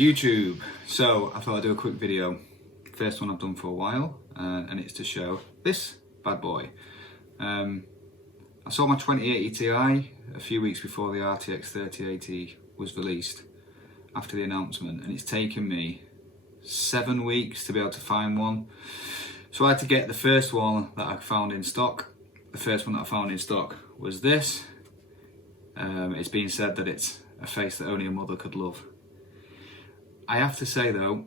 YouTube. So I thought I'd do a quick video. First one I've done for a while, and it's to show this bad boy. I saw my 2080 Ti a few weeks before the RTX 3080 was released after the announcement, and it's taken me 7 weeks to be able to find one. So I had to get the first one that I found in stock. The first one that I found in stock was this. It's been said that it's a face that only a mother could love. I have to say though,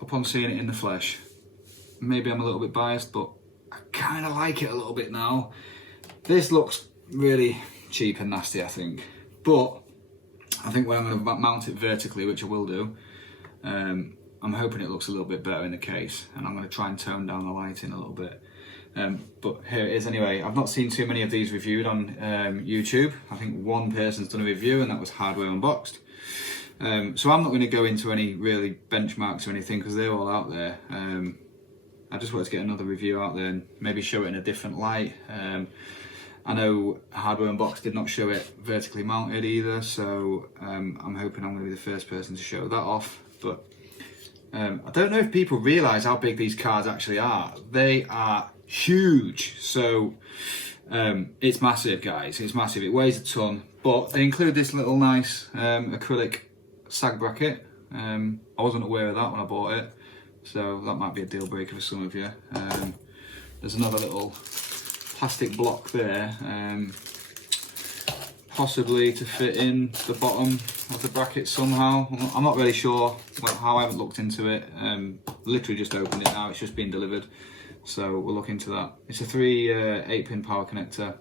upon seeing it in the flesh, maybe I'm a little bit biased, but I kind of like it a little bit now. This looks really cheap and nasty, I think. But I think when I'm going to mount it vertically, which I will do, I'm hoping it looks a little bit better in the case, and I'm going to try and tone down the lighting a little bit. But here it is anyway. I've not seen too many of these reviewed on YouTube. I think one person's done a review, and that was Hardware Unboxed. So I'm not going to go into any really benchmarks or anything because they're all out there. I just wanted to get another review out there and maybe show it in a different light. I know Hardware Unboxed did not show it vertically mounted either, so I'm hoping I'm going to be the first person to show that off. But I don't know if people realise how big these cards actually are. They are huge. So it's massive, guys. It's massive. It weighs a ton. But they include this little nice acrylic sag bracket. I wasn't aware of that when I bought it, so that might be a deal breaker for some of you. There's another little plastic block there, possibly to fit in the bottom of the bracket somehow. I'm not really sure how. I haven't looked into it. Literally just opened it now. It's just been delivered, so we'll look into that. It's a 3 8-pin power connector.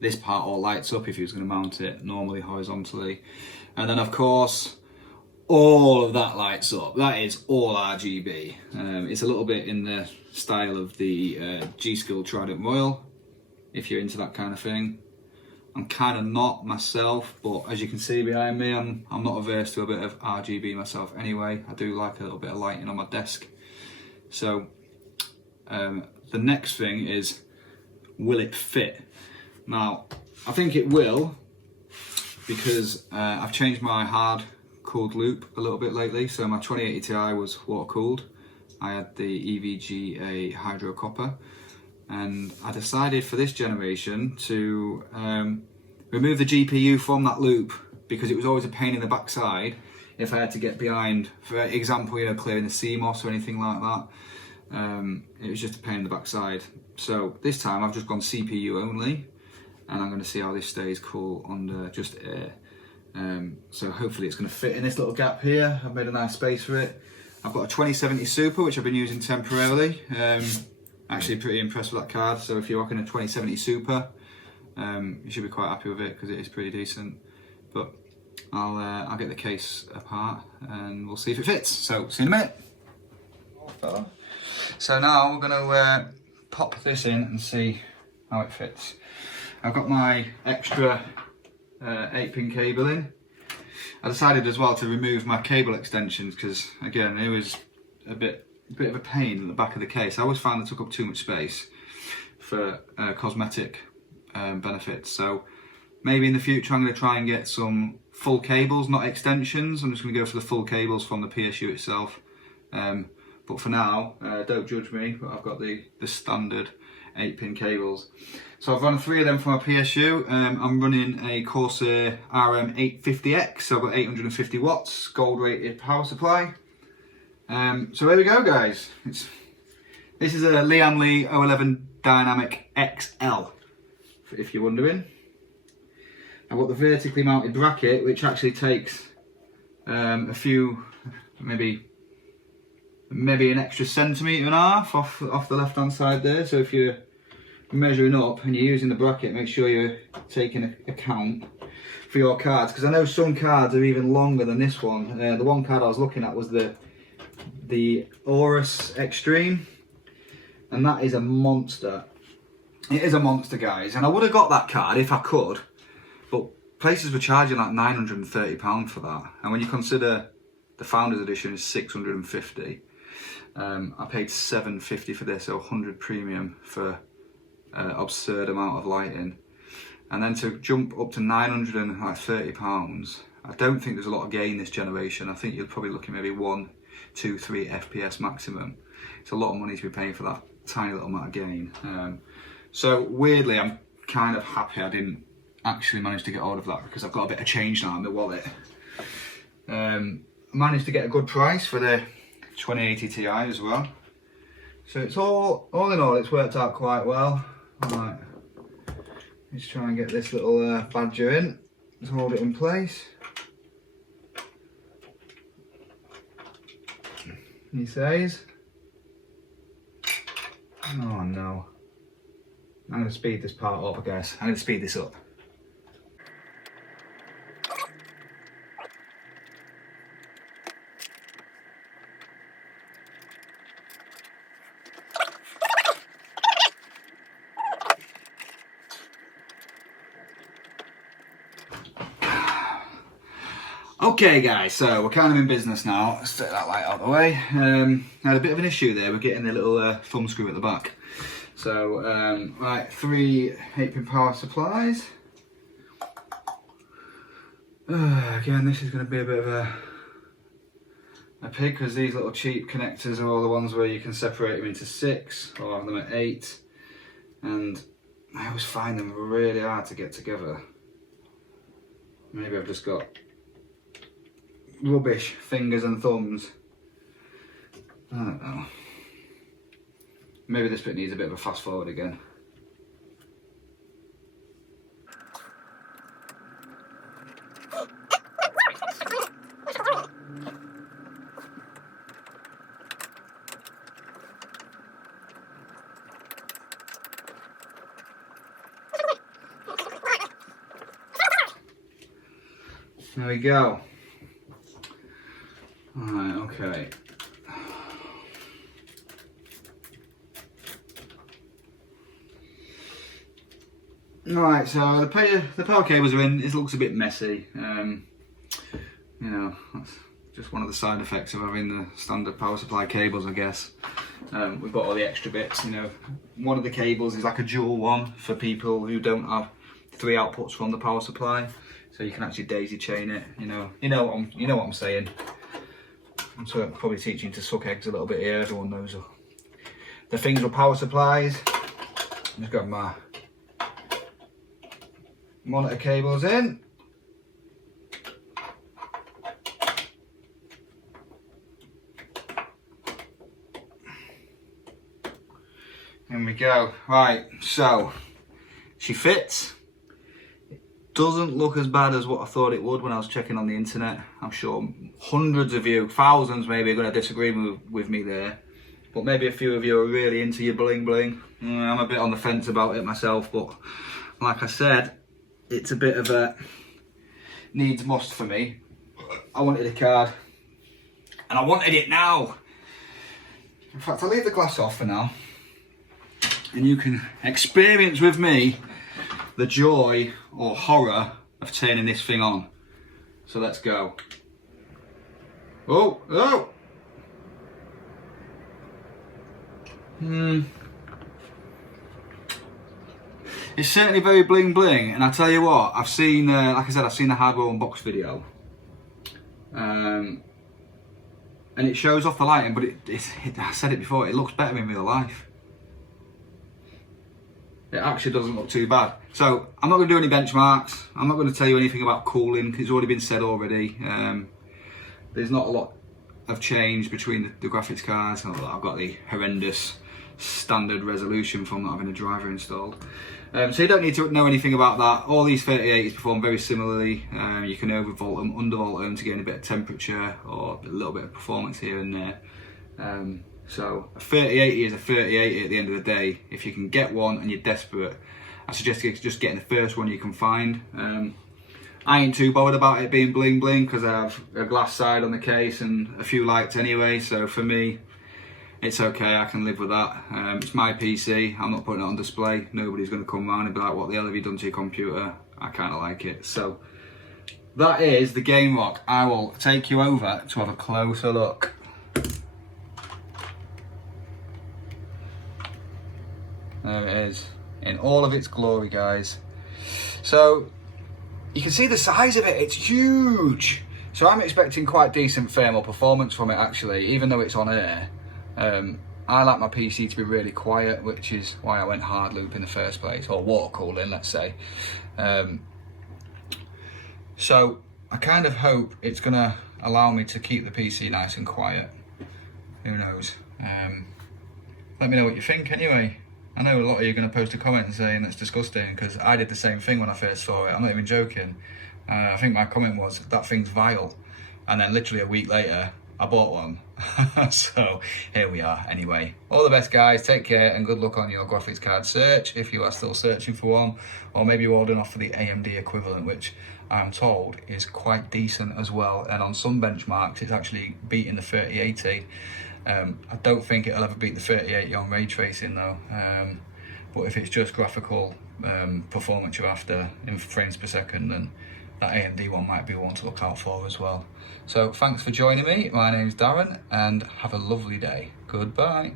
This part all lights up if you was going to mount it normally horizontally, and then of course all of that lights up. That is all RGB. It's a little bit in the style of the G-Skill Trident Royal, if you're into that kind of thing. I'm kind of not myself, but as you can see behind me, I'm not averse to a bit of RGB myself anyway. I do like a little bit of lighting on my desk. So the next thing is, will it fit? Now, I think it will, because I've changed my hard cooled loop a little bit lately. So my 2080 Ti was water cooled. I had the EVGA hydro copper, and I decided for this generation to remove the GPU from that loop, because it was always a pain in the backside if I had to get behind, for example, you know, clearing the CMOS or anything like that. It was just a pain in the backside. So this time I've just gone CPU only, and I'm going to see how this stays cool under just air. So hopefully it's going to fit in this little gap here. I've made a nice space for it. I've got a 2070 Super, which I've been using temporarily. Actually pretty impressed with that card. So if you're rocking a 2070 Super, you should be quite happy with it because it is pretty decent. But I'll get the case apart and we'll see if it fits. So see you in a minute. So now we're going to pop this in and see how it fits. I've got my extra 8-pin cable in. I decided as well to remove my cable extensions because, again, it was a bit of a pain in the back of the case. I always found it took up too much space for cosmetic benefits. So maybe in the future I'm going to try and get some full cables, not extensions. I'm just going to go for the full cables from the PSU itself. But for now, don't judge me, but I've got the standard 8-pin cables. So I've run 3 of them from my PSU. I'm running a Corsair RM850X, so I've got 850 watts, gold rated power supply. So here we go, guys. This is a Lian Li 011 Dynamic XL, if you're wondering. I've got the vertically mounted bracket, which actually takes a few, maybe an extra 1.5 centimetres off the left hand side there. So if you're measuring up and you're using the bracket, make sure you're taking account for your cards, because I know some cards are even longer than this one. The one card I was looking at was the Aorus Xtreme, and that is a monster. It is a monster, guys, and I would have got that card if I could, but places were charging like £930 for that, and when you consider the Founders Edition is £650, I paid £750 for this, so 100 premium for absurd amount of lighting. And then to jump up to £930, I don't think there's a lot of gain this generation. I think you're probably looking maybe 1, 2, 3 FPS maximum. It's a lot of money to be paying for that tiny little amount of gain. So weirdly, I'm kind of happy I didn't actually manage to get hold of that, because I've got a bit of change now in my wallet. Managed to get a good price for the 2080 Ti as well. So it's all in all, it's worked out quite well. Right, let's try and get this little badger in to hold it in place. He says, oh no. I'm going to speed this part up, I guess. I'm going to speed this up. Okay guys, so we're kind of in business now. Let's take that light out of the way. I had a bit of an issue there. We're getting the little thumb screw at the back. So, right, 3 8-pin power supplies. Again, this is going to be a bit of a pig, because these little cheap connectors are all the ones where you can separate them into 6 or have them at 8. And I always find them really hard to get together. Maybe I've just got rubbish fingers and thumbs. I don't know. Maybe this bit needs a bit of a fast forward again. There we go. Alright, okay. Alright, so the power cables are in. It looks a bit messy. You know, that's just one of the side effects of having the standard power supply cables, I guess. We've got all the extra bits, you know. One of the cables is like a dual one for people who don't have 3 outputs from the power supply. So you can actually daisy chain it, you know what I'm saying. I'm probably teaching to suck eggs a little bit here. Everyone knows the things with power supplies. I've just got my monitor cables in. There we go. Right, so she fits. Doesn't look as bad as what I thought it would when I was checking on the internet. I'm sure hundreds of you, thousands maybe, are going to disagree with me there. But maybe a few of you are really into your bling bling. I'm a bit on the fence about it myself, but like I said, it's a bit of a needs must for me. I wanted a card, and I wanted it now. In fact, I'll leave the glass off for now, and you can experience with me the joy or horror of turning this thing on. So let's go. Oh, oh! It's certainly very bling bling, and I tell you what, I've seen, like I said, I've seen the hardware unbox video, and it shows off the lighting, but I said it before, it looks better in real life. It actually doesn't look too bad. So I'm not going to do any benchmarks. I'm not going to tell you anything about cooling, because it's already been said already. There's not a lot of change between the graphics cards. I've got the horrendous standard resolution from not having a driver installed. So you don't need to know anything about that. All these 3080s perform very similarly. You can overvolt them, undervolt them to gain a bit of temperature or a little bit of performance here and there. So a 3080 is a 3080 at the end of the day. If you can get one and you're desperate, I suggest just getting the first one you can find. I ain't too bothered about it being bling bling, because I have a glass side on the case and a few lights anyway, so for me it's okay, I can live with that. It's my PC, I'm not putting it on display. Nobody's going to come round and be like, what the hell have you done to your computer? I kind of like it. So that is the GAMEROCK. I will take you over to have a closer look. There it is, in all of its glory, guys. So you can see the size of it, it's huge. So I'm expecting quite decent thermal performance from it actually, even though it's on air. I like my PC to be really quiet, which is why I went hard loop in the first place, or water cooling, let's say. So I kind of hope it's gonna allow me to keep the PC nice and quiet. Who knows? Let me know what you think anyway. I know a lot of you are going to post a comment saying that's disgusting, because I did the same thing when I first saw it. I'm not even joking. I think my comment was, that thing's vile. And then literally a week later, I bought one. So here we are anyway. All the best guys, take care and good luck on your graphics card search if you are still searching for one, or maybe you're holding off for the AMD equivalent, which I'm told is quite decent as well, and on some benchmarks it's actually beating the 3080. I don't think it'll ever beat the 3080 on ray tracing though, but if it's just graphical performance you're after in frames per second, then that AMD one might be one to look out for as well. So thanks for joining me. My name's Darren, and have a lovely day. Goodbye.